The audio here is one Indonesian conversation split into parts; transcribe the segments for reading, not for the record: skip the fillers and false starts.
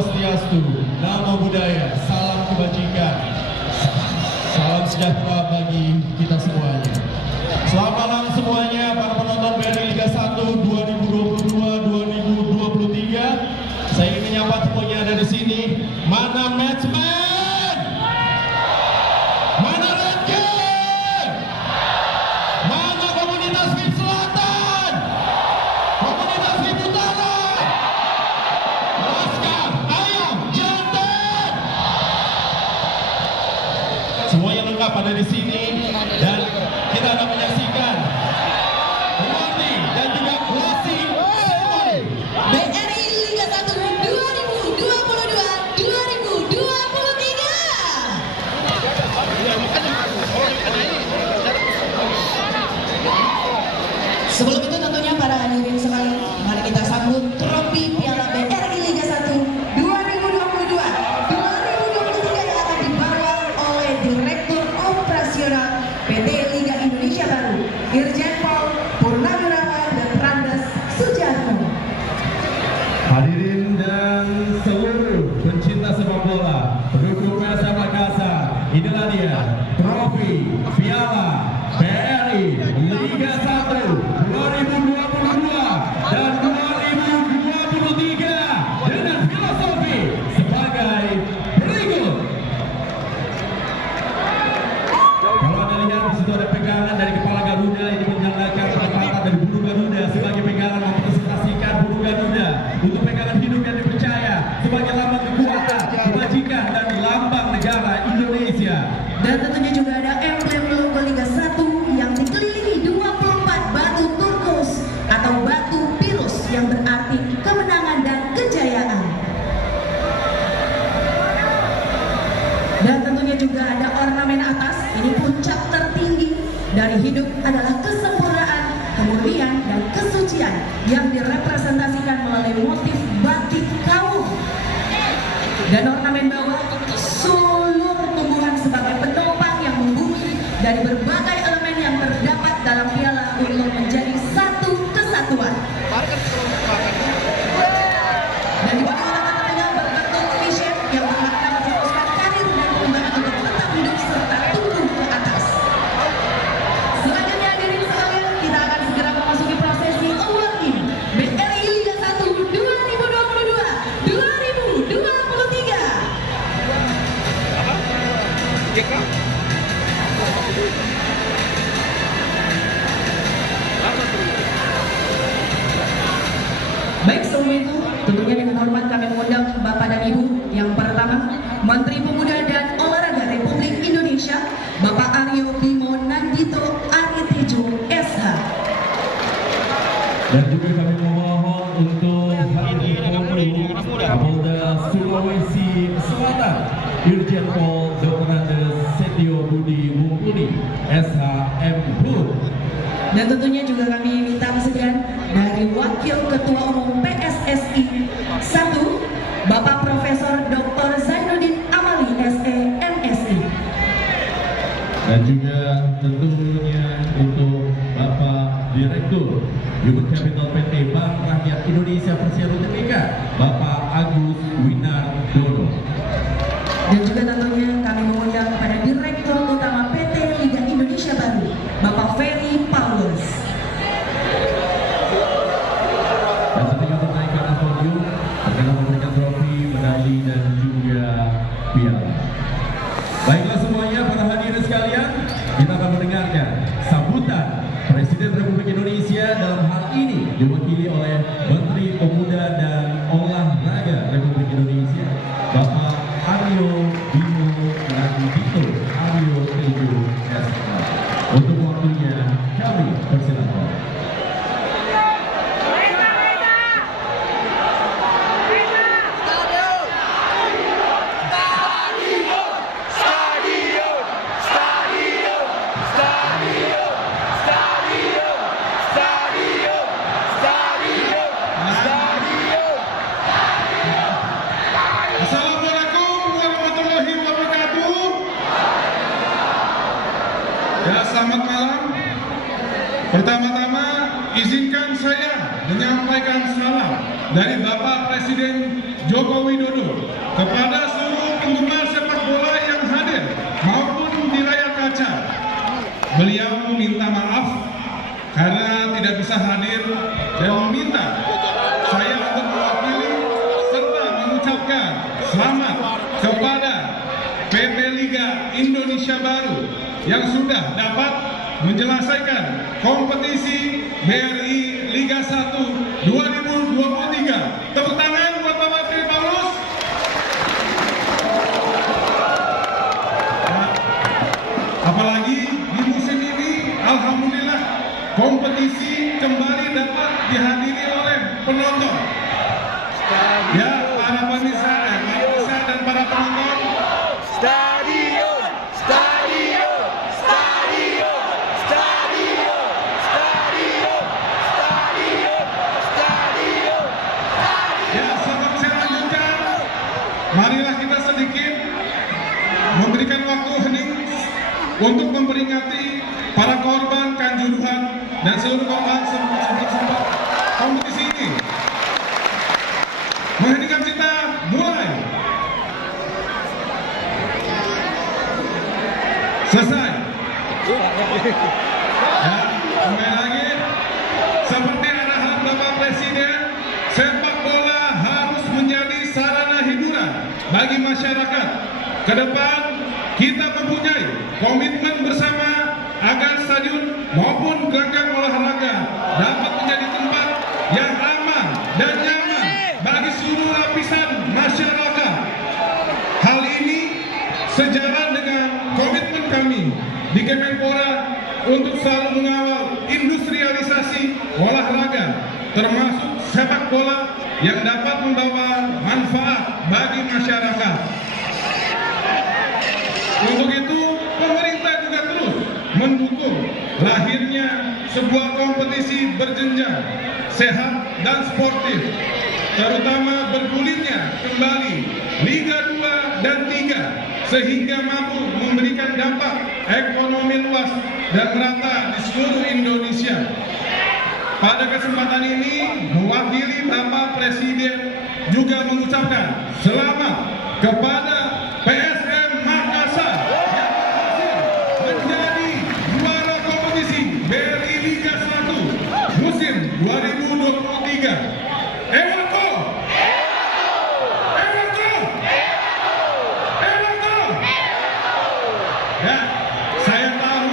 Swastiastu, Namo Buddhaya, salam kebajikan, salam sejahtera bagi kita semuanya. Selamat malam semuanya para penonton BRI Liga 1 2022-2023. Saya ingin menyapa semuanya ada di sini. Mana matchman? Mana ranger? Mana komunitas VIP Selatan? Komunitas VIP Utara? Laskar Ayam Jantan. Semuanya lengkap ada di sini dan kita akan menyaksikan awarding dan juga closing ceremony BRI Liga 1 2022-2023. Sebelum itu tentunya para hadirin sekalian, mari kita sambut trofi Piala BRI Liga 1 2022-2023 yang akan dibawa oleh Direktur Operasional PT Liga Indonesia Baru, Irjen Pol Purnawirawan dan Prandes Sujarno. Hadirin dan seluruh pencinta sepak bola, pendukung PSM Makassar, inilah dia trofi Piala BRI Liga 1 2022 dan 2023 dengan filosofi sebagai berikut. Kalau Anda lihat di situ ada pegangan dari kepala Garuda, ini menandakan perkataan dari bulu Garuda sebagai pegangan mempresentasikan bulu Garuda untuk pegangan hidup yang dipercaya sebagai lambang kekuatan, kebajikan dan lambang negara Indonesia. Dan tentunya juga ada emblem logo Liga 1 yang dikelilingi 24 batu turkos atau batu virus yang berarti kemenangan dan kejayaan. Dan tentunya juga ada ornamen atas, ini puncak tertinggi dari hidup adalah kesempurnaan, kemurnian dan kesucian yang direpresentasikan melalui motif batik kaum. Dan ornamen bawah sulur tumbuhan sebagai penopang yang membumi dari berbagai elemen yang terdapat dalam piala untuk menjadi satu kesatuan. Dan di bawah letak tentunya berbentuk vision yang bermakna memfokuskan karir dan pengembangan untuk tetap hidup serta tumbuh ke atas. Selanjutnya hadirin sekalian, kita akan segera memasuki prosesi awarding BRI Liga 1 2022-2023. Baik, sebelum itu tentunya dengan hormat kami mengundang Bapak dan Ibu. Yang pertama, Menteri Pemuda dan Olahraga Republik Indonesia, Bapak Aryo Bimo Nandito Aritejo SH. Dan juga kami memohon untuk hadir Kapolda Sulawesi Selatan, Irjen Pol Dr. Andes Setio Budi Mumpuni, SHMPU. Dan tentunya juga kami minta kesediaan dari Wakil Ketua Umum PSSI 1, Bapak Profesor Dr. Zainuddin Amali SE MSI. Dan juga tentunya untuk Bapak Direktur Human Capital PT Bank Rakyat Indonesia Persero Tbk, Bapak Agus Winardono. Dan juga tentunya kami mengundang kepada Direktur Utama PT Liga Indonesia Baru, Bapak Ferry Paulus. Dan selanjutnya untuk naik ke atas podium, akan memberikan trofi, medali dan juga piala. Baiklah semuanya para hadirin sekalian, kita akan mendengarkan sambutan Presiden Republik Indonesia, dalam hal ini diwakili oleh Menteri Pemuda dan Olahraga Republik Indonesia, Bapak Aryo Bimo Nandito Aritejo SH. Untuk waktunya kami persilakan. menyampaikan salam dari Bapak Presiden Joko Widodo kepada seluruh penggemar sepak bola yang hadir maupun di layar kaca. Beliau meminta maaf karena tidak bisa hadir dan meminta saya untuk mewakili serta mengucapkan selamat kepada PT Liga Indonesia Baru yang sudah dapat menjelaskan kompetisi BRI Liga 1 2023. Tepuk tangan buat Bapak Tri Paulus. Nah, apalagi di musim ini, alhamdulillah kompetisi kembali dapat dihadiri oleh penonton. Ya, para pemirsa dan para penonton. Stadion, stadion, stadion, stadion, stadion, stadion, stadion. Ya, sebelum saya lanjutkan, marilah kita sedikit memberikan waktu hening untuk memperingati para korban Kanjuruhan dan seluruh korban sempat kompetisi ini. Mengheningkan cipta, mulai. Selesai. Ya, kembali lagi. Seperti arahan Bapak Presiden, sepak bola harus menjadi sarana hiburan bagi masyarakat. Ke depan, kita mempunyai komitmen bersama agar stadion maupun gelanggang olahraga dapat menjadi tempat yang aman dan nyaman bagi seluruh lapisan masyarakat. Hal ini sejalan dengan komitmen kami di Kemenpora untuk selalu mengawal industrialisasi olahraga, termasuk sepak bola yang dapat membawa manfaat bagi masyarakat. Untuk itu, pemerintah juga terus mendukung lahirnya sebuah kompetisi berjenjang, sehat dan sportif, terutama bergulirnya kembali Liga 2 dan 3 sehingga mampu memberikan dampak ekonomi luas dan merata di seluruh Indonesia. Pada kesempatan ini, mewakili Bapak Presiden juga mengucapkan selamat kepada PSM Makassar yang berhasil menjadi juara kompetisi BRI Liga 1 musim 2023. Ya, saya tahu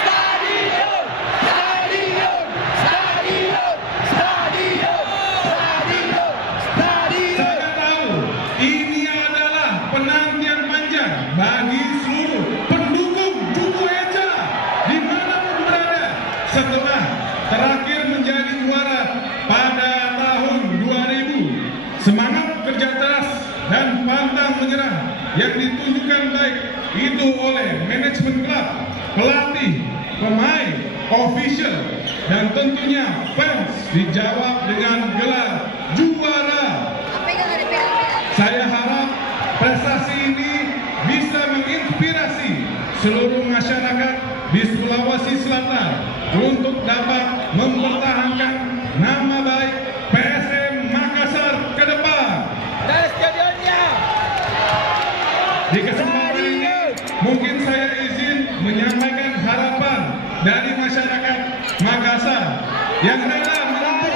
Stadion, stadion, stadion, stadion, stadion, stadion. Saya tahu ini adalah penantian panjang bagi seluruh pendukung Juku Eja dimanapun berada setelah terakhir menjadi juara pada tahun 2000. Semangat kerja keras dan pantang menyerah yang ditunjukkan baik itu oleh manajemen klub, pelatih, pemain, official, dan tentunya fans dijawab dengan gelar juara. Saya harap prestasi ini bisa menginspirasi seluruh masyarakat di Sulawesi Selatan untuk dapat mempertahankan nama baik PSM Makassar ke depan. Dan stadionnya. Di kesempatan ini mungkin saya izin menyampaikan harapan dari masyarakat Makassar yang rela menempuh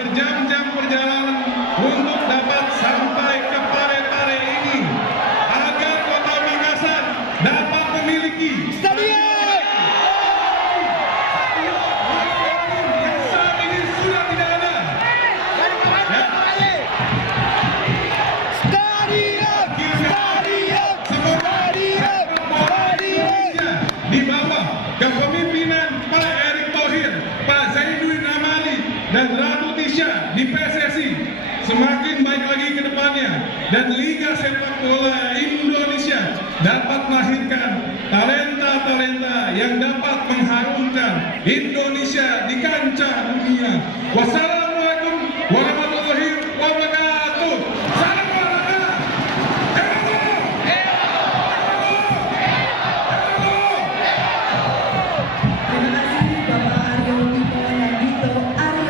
berjam-jam perjalanan untuk dapat sampai ke Pare-Pare ini agar kota Makassar dapat memiliki Stadion. yang saat ini sudah tidak ada. Stadion, stadion, stadion, stadion. Di bawah kepemimpinan Pak Erick Thohir, Pak Zainuddin Amali, dan Ratu Tisha di PSSI semakin baik lagi ke depannya dan Liga Sepak Bola Indonesia dapat melahirkan talenta-talenta yang dapat mengharumkan Indonesia di kancah dunia. Wassalamualaikum warahmatullahi wabarakatuh. Salam olahraga. Terima kasih Bapak Aryo Wibowo dan Dito Ari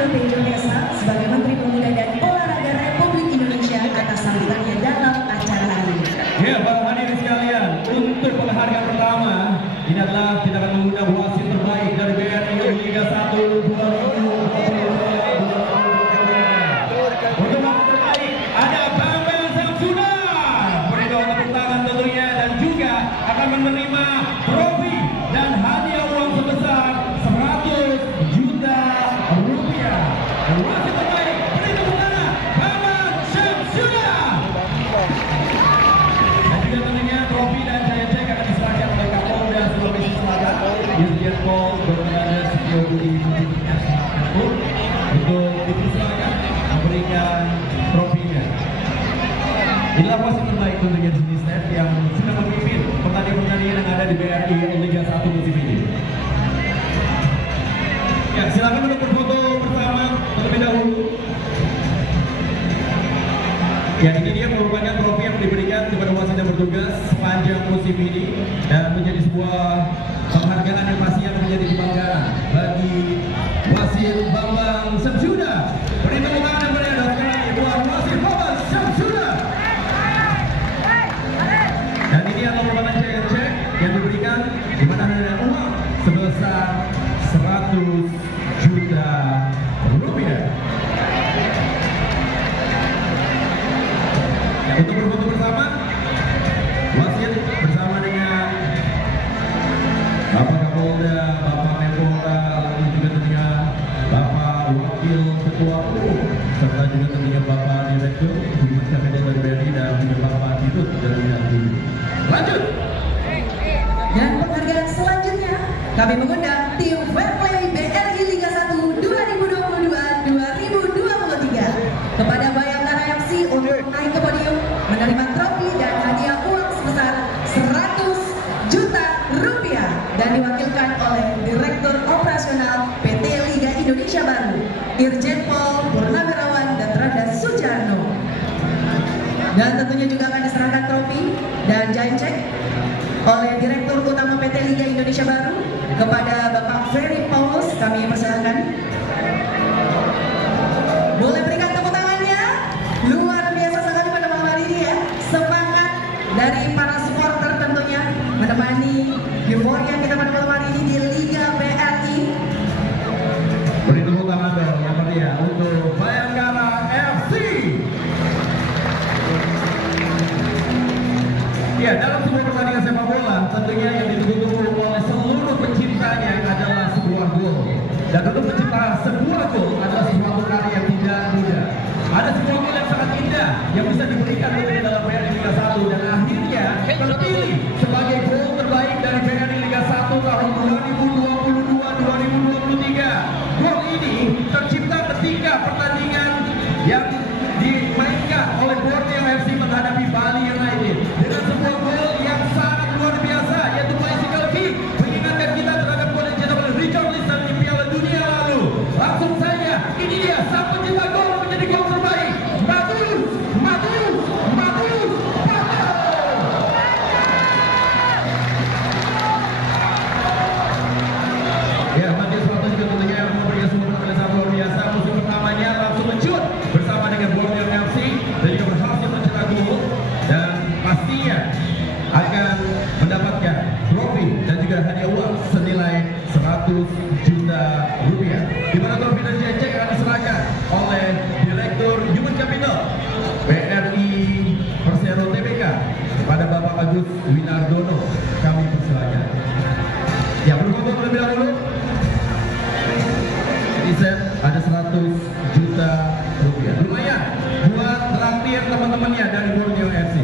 wasit terbaik, beri tepuk tangan Bambang Syamsuddin. Dan juga tentunya trofi dan giant check akan diserahkan oleh Kapolda Sulawesi Selatan Irjen Pol Bernadas Setio Budi untuk dipersilakan memberikan trofinya. Inilah wasit terbaik tentunya di sini Steph yang sedang memimpin pertandingan yang ada di BRI Liga 1 musim ini. Ya, silakan untuk berfoto bersama terlebih dahulu. Ya, ini dia merupakan trofi yang diberikan kepada wasit yang bertugas sepanjang musim ini dan menjadi sebuah penghargaan yang pastinya menjadi kebanggaan bagi wasit Bambang Syamsuddin. Beri tepuk tangan yang meriah sekali lagi buat wasit Bambang Syamsuddin. Dan ini adalah merupakan giant check yang diberikan di mana ada uang sebesar 100 juta rupiah. Untuk berfoto bersama, wasit bersama dengan Bapak Kapolda, Bapak Menpora, lalu juga tentunya Bapak Wakil Ketua UU, serta juga tentunya Bapak Direktur Humas Kapital dari BRI dan juga Bapak Dirut dari BRI. Lanjut. Dan penghargaan selanjutnya kami mengundang tim Fair Play BRI Liga 1 2022-2023 kepada Bayangkara FC untuk naik ke podium menerima trofi dan hadiah uang sebesar 100 juta rupiah dan diwakilkan oleh Direktur Operasional PT Liga Indonesia Baru Irjen Pol Purnawirawan Datranda Sujarno. Dan tentunya juga akan diserahkan trofi dan giant check oleh Direktur Utama PT Liga Indonesia Baru kepada Bapak Ferry Paulus. Kami persilakan. Boleh berikan tepuk tangannya. Luar biasa sekali pada malam hari ini ya. Semangat dari para supporter tentunya menemani euforia kita pada malam hari ini di Liga BRI. Beri tepuk tangan dong yang meriah untuk Bayangkara FC. Ya, dalam sebuah pertandingan sepak bola tentunya yang ditunggu-tunggu oleh seluruh pencintanya adalah sebuah gol. Dan untuk menciptakan sebuah gol adalah sebuah karya yang tidak mudah. Ada sebuah gol yang sangat indah yang bisa diberikan tentunya dalam BRI Liga 1 dan akhirnya terpilih sebagai gol terbaik dari BRI Liga 1 tahun 2022-2023. Gol ini tercipta ketika pertandingan yang dimainkan oleh Borneo FC menghadapi Bali United dengan sebuah gol yang sangat luar biasa, yaitu bicycle kick, mengingatkan kita terhadap gol yang dicetak oleh Richarlison di Piala Dunia lalu. Langsung saja, ini dia sang pencetak gol menjadi gol terbaik, Matius. Ya, Matius Pato juga tentunya memberikan sebuah penampilan luar biasa. Musim pertamanya langsung mencut bersama dengan Borneo FC dan juga berhasil mencetak gol dan pastinya akan mendapatkan trofi dan juga hadiah uang senilai 100 juta rupiah. Di mana trofi dan giant check akan diserahkan oleh Direktur Human Capital BRI Persero Tbk kepada Bapak Agus Winardono. Kami persilakan. Ya, berfoto terlebih dahulu. Ini set ada 100 juta rupiah. Lumayan buat traktir teman-temannya dari Borneo FC.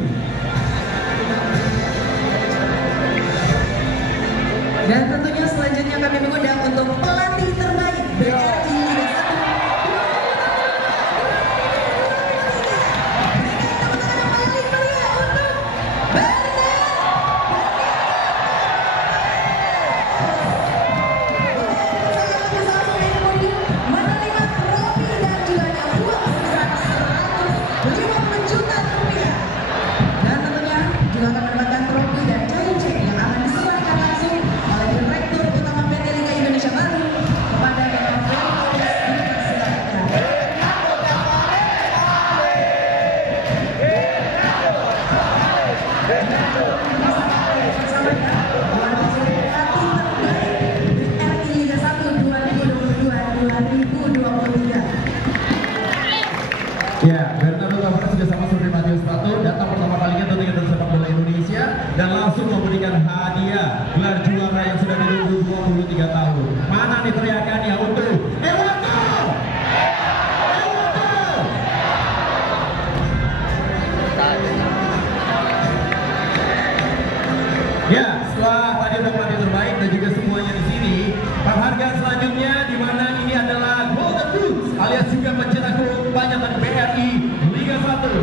Dan tentunya selanjutnya kami mengundang untuk pelatih terbaik BRI Liga 1. Menerima trofi dan juga hadiah uang sebesar 150 juta rupiah. Dan tentunya juga akan mendapatkan trofi dan giant check yang akan diserahkan langsung oleh Direktur Utama PT Liga Indonesia Baru kepada Bapak Ferry Paulus. Dipersilakan. Ya, Bernardo Tavares sudah sama seperti Matius Pato datang pertama kalinya tentunya dari sepak bola Indonesia dan langsung memberikan hadiah gelar juara yang sudah ditunggu 23 tahun. Mana nih teriakannya untuk Ewanto? dan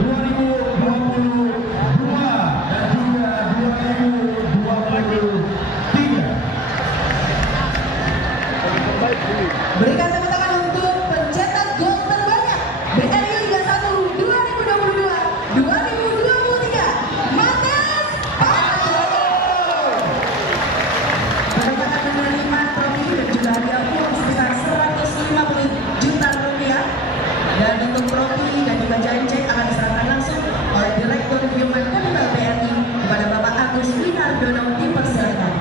juga 2023. Berikan tepuk tangan untuk pencetak gol terbanyak BRI Liga 1 2022-2023, Matias Pato. Pendapatan menerima trofi dan juga hadiah uang sebesar 150 juta rupiah. Dan untuk trofi dan juga jancek akan diserahkan langsung oleh Direktur Human Capital BRI kepada Bapak Agus Winardono. Dipersilakan.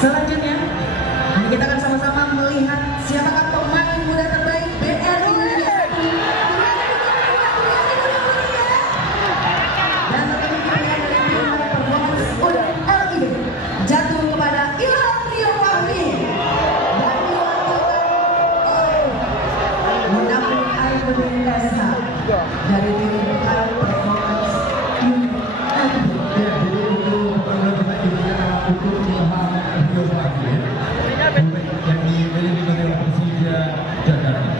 Selanjutnya, kita akan sama-sama melihat siapakah pemain muda terbaik BRI Liga 1 dan tentunya pilihan dari tim performance Udin LIB jatuh kepada Ilham Rio Fahmi dan diwakilkan oleh Munafik Aibudin SH dari tim performance Udin LIB. Ya, jadi untuk program kita ini untuk Ilham Rio Fahmi yang dimiliki oleh Persija Jakarta.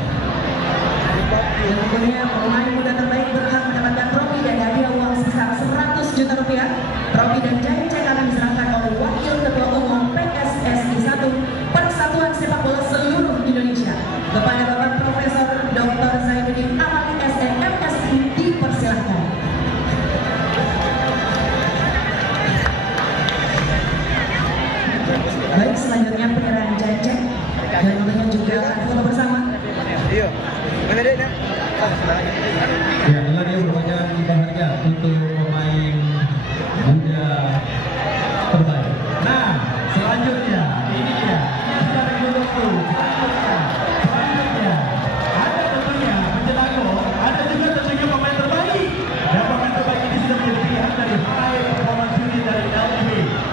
Dan tentunya pemain muda terbaik berhak mendapatkan trofi dan hadiah uang sebesar 100 juta rupiah. Trofi dan jancek akan diserahkan oleh Wakil Ketua Umum PSSI 1 Persatuan Sepak Bola Seluruh Indonesia kepada Bapak Profesor Dr. Zainuddin Amali SMSI. Dipersilahkan. Baik, selanjutnya penyerahan jancek dan tentunya juga akan foto bersama. Iya. Mana dia? Ya, inilah dia merupakan berharga untuk pemain muda terbaik. Nah, selanjutnya ini dia. Kita ada dulu. Selanjutnya ada tentunya pencetak gol, ada juga tentunya pemain terbaik. Dan pemain terbaik ini sudah menjadi pilihan dari High Performance Unit dari LIB.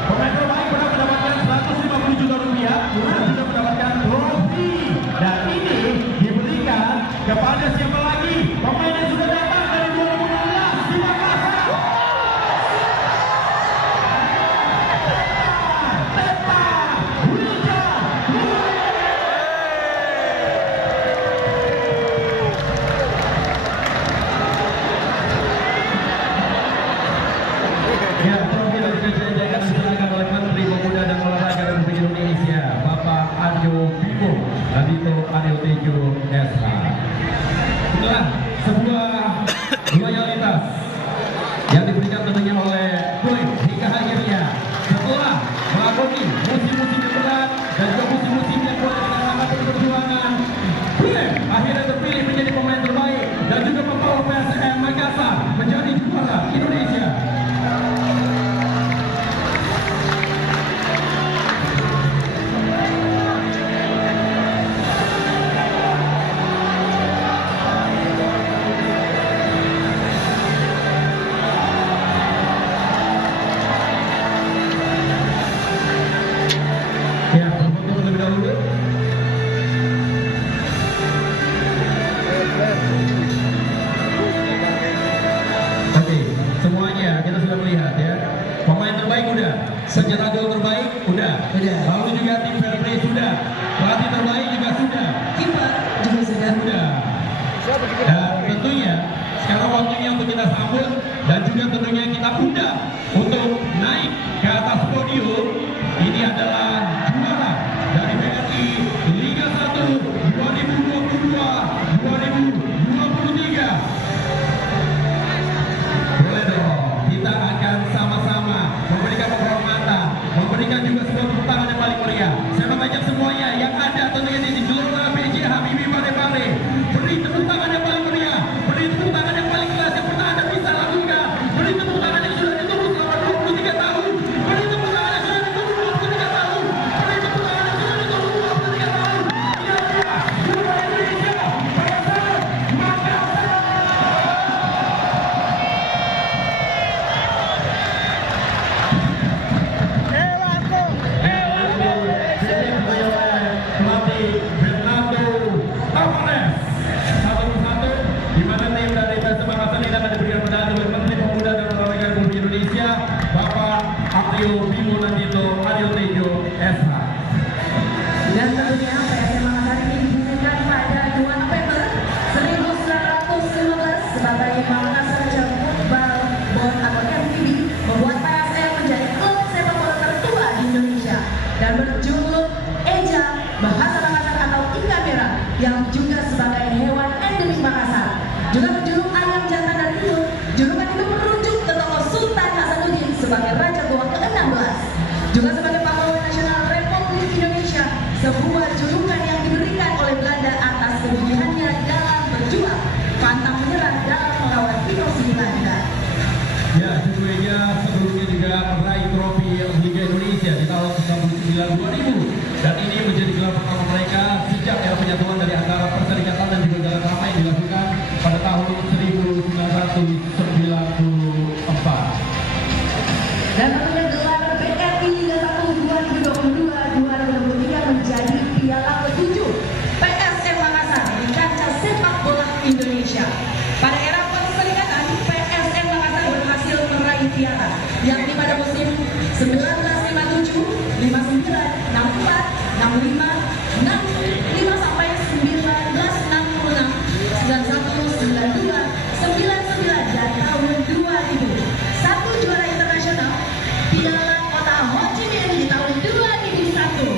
Pemain terbaik pernah mendapatkan 150 juta rupiah dan sudah mendapatkan trofi. Dan ini diberikan kepada siapa lagi? Pemain yang sudah datang dari 2016 di Makassar. Teta Wilja. Ya, trofi dari KJJ akan diserahkan oleh Menteri Pemuda dan Olahraga Republik Indonesia, Bapak Aryo Bimo Adito Aryo Tejo SH. Inilah sebuah loyalitas yang diberikan tentunya oleh klub hingga akhirnya setelah melakoni musim-musim yang berat dan juga musim-musim yang boleh dikatakan perjuangan, klub akhirnya terpilih menjadi pemain terbaik dan juga membawa PSM Makassar menjadi juara Indonesia. Ya, berfoto terlebih dahulu. Oke, semuanya kita sudah melihat ya. Pemain terbaik udah, pencetak gol terbaik udah. Lalu juga tim fair play sudah, pelatih terbaik juga sudah, Kiper juga sudah. dan tentunya sekarang waktunya untuk kita sambut dan juga tentunya kita undang untuk naik ke atas podium. Ini adalah juara dari BRI Liga 1 2022-2023. Boleh dong, kita akan sama-sama memberikan penghormatan, memberikan juga sebuah tepuk tangan yang paling meriah. Saya mengajak semuanya yang ada tentunya di Gelora BJ Habibie Parepare, beri tepuk tangan yang paling meriah, beri tepuk tangan yang paling keras yang pernah Anda bisa lakukan, beri tepuk tangan yang sudah ditunggu selama dan berjuluk Eja, bahasa Makassar atau ikan merah, yang juga sebagai hewan endemik Makassar. Juga berjuluk ayam jantan dan telur. Julukan itu merujuk ke tokoh Sultan Hasanuddin sebagai Raja Goa ke-16. Juga sebagai pahlawan nasional Republik Indonesia, sebuah julukan yang diberikan oleh Belanda atas kegigihannya dalam berjuang, pantang menyerah dalam melawan invasi Belanda. Ya, Eja sebelumnya juga meraih trofi Liga Indonesia di tahun 1999-2000 dan ini menjadi gelar pertama mereka sejak era penyatuan dari antara perserikatan dan juga Jalan Ramai yang dilakukan pada tahun 1994. Dan tentunya gelar BRI Liga 1 2022-2023 menjadi piala ke-7 PSM Makassar di kancah sepak bola Indonesia. Pada era perserikatan, PSM Makassar berhasil meraih piala, yakni pada musim 1957, 59, 64, 65, 65 sampai 1966, 91, 92, 99 dan tahun 2000. Satu juara internasional Piala Kota Ho Chi Minh di tahun 2001.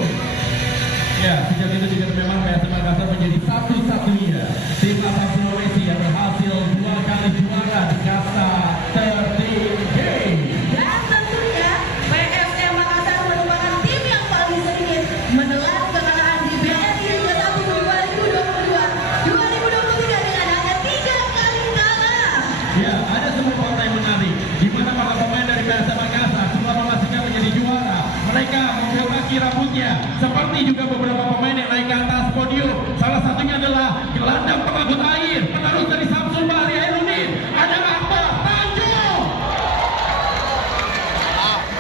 Ya, sejak itu juga memang PSM Makassar menjadi satu-satunya tim asal Sulawesi yang berhasil 2 kali juara di kasta tertinggi. Dan tentunya PSM Makassar merupakan tim yang paling sedikit menelan kekalahan di BRI Liga 1 2022-2023 dengan hanya 3 kali kalah. Ya, ada sebuah fakta yang menarik di mana para pemain dari PSM Makassar setelah memastikan menjadi juara, mereka membeloki rambutnya seperti juga beberapa pemain yang naik ke atas podium. Salah satunya adalah gelandang pengangkut air penerus dari Samsul Bahri Hairudin, ada Akbar Tanjung.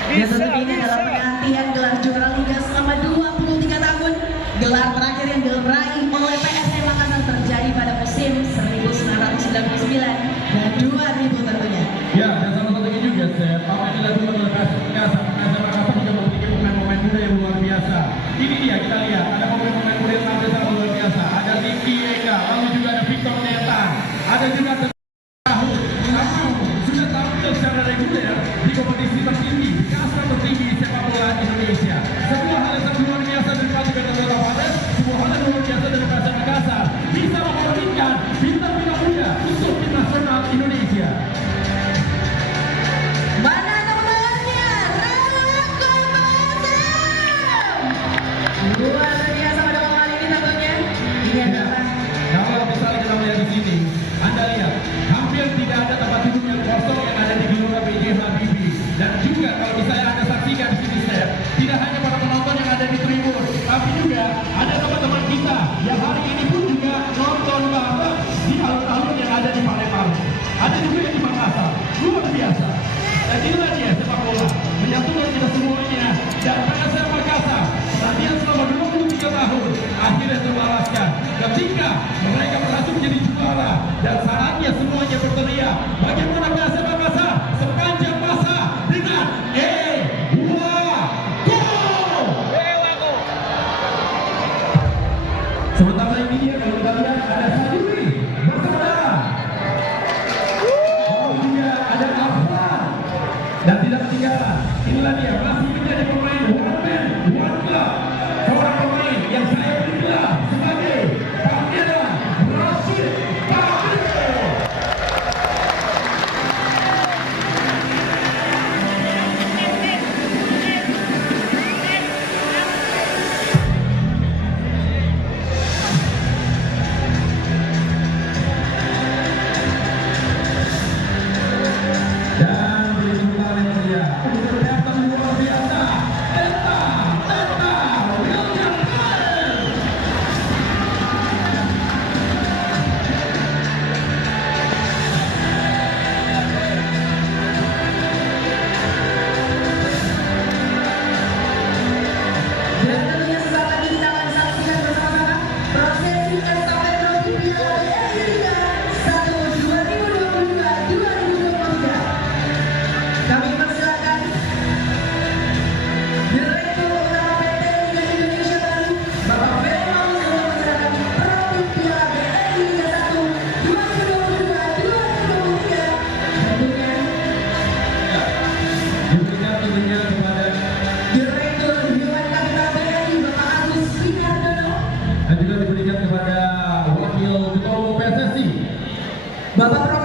Dan tentunya ini adalah penantian gelar juara Liga selama 23 tahun. Gelar terakhir yang diraih oleh PSM Makassar terjadi pada musim 1999 dan 2000 tentunya. Ya, dan salah satunya juga Sep, apa yang dilakukan oleh PSM Makassar. PSM Makassar juga memiliki pemain-pemain muda yang luar biasa. Ini dia, kita lihat ada pemain-pemain muda yang tampil sangat luar biasa. Ada Rizky Eka, lalu juga ada Victor Netan, ada juga Tahu, namun sudah tampil secara reguler di kompetisi tertinggi, kasta tertinggi di sepak bola Indonesia. Sebuah hal yang sangat luar biasa dari Pasukan Tentara Padas, sebuah hal yang luar biasa dari PSM Makassar bisa memberikan bintang-bintang muda untuk tim nasional Indonesia. Mana teman-temannya? Relakan PSM! Luar biasa pada momen ini tentunya. Ini adalah Kalau misalnya kita melihat di sini, Anda lihat hampir tidak ada tempat duduk yang kosong yang ada di Gelora B.J. Habibie. Dan juga kalau misalnya Anda saksikan di sini, Step, tidak hanya para penonton yang ada di tribun, tapi juga ada teman-teman kita yang hari ini pun juga nonton bareng di alun-alun yang ada di Palembang. Ada juga yang di Makassar, luar biasa. Dan inilah dia sepak bola menyatukan kita semuanya. Dan PSM Makassar latihan selama 23 tahun akhirnya terbalaskan ketika mereka berhasil menjadi juara. Dan saatnya semuanya berteriak bagaimana PSM Makassar sepanjang masa dengan Ewago. Sementara ini dia kalau kita lihat ada Saduri bersaudara. Oh juga ada Afran. Dan tidak ketinggalan, inilah dia masih menjadi pemain one man, one club. Seorang pemain yang saya beri gelar sebagai Pangeran Rashid Fadil. Bapak